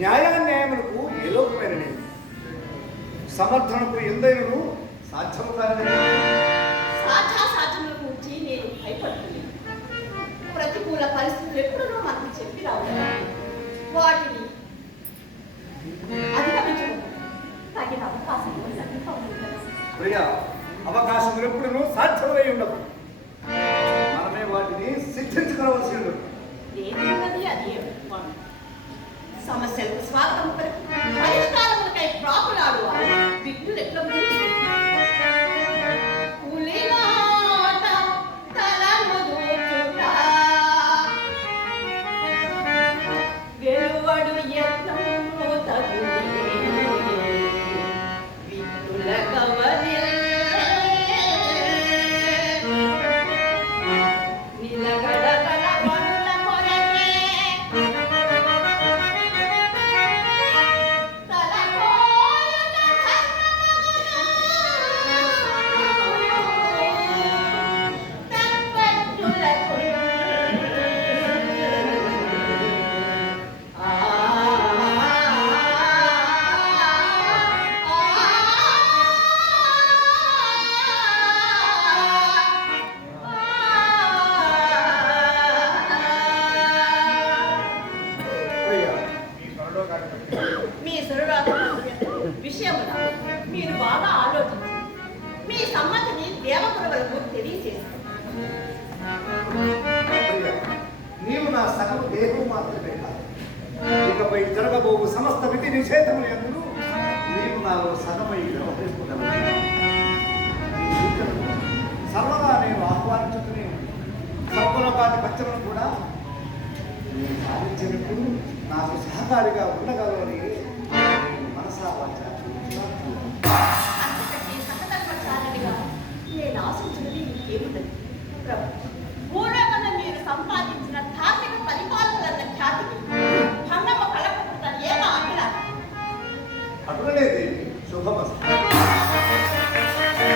న్యాయాన్యాయములకు ఏ లోపమైన సమర్థనకు ఎందైనను సాధ్యము కాదని సాధ్యాసాధ్యముల గురించి నేను భయపడుతుంది. ప్రతికూల పరిస్థితులు ఎప్పుడూ మనకు చెప్పి రావాలి. వాటిని అధిగమించడం తగిన అవకాశం ప్రియా, అవకాశములు ఎప్పుడూ సాధ్యమై ఉండవు. మనమే వాటిని సిద్ధించుకోవలసి ఉండదు. ఏదన్నది అది సమస్యలకు స్వాగతం పరిష్కారములకై ప్రాకులాడు విఘ్నులు ఎట్లా వెలువడు యత్నము విఘ్నుల కవలి నిలగడ విషయమున మీరు బాగా ఆలోచించి మీ సమ్మతిని దేవగురువులకు తెలియజేస్తారు. నీవు నా సగము దేహం మాత్రమే కాదు, ఇకపై జరగబోవు సమస్త విధి నిషేధములు ఎందుకు నీవు నాలో సగమై వ్యవహరిస్తున్నాను. సర్వదా నేను ఆహ్వానించుకుని సర్వలోకాది పచ్చలను కూడా నేను సాధించినప్పుడు నాకు సహకారిగా ఉండగలవని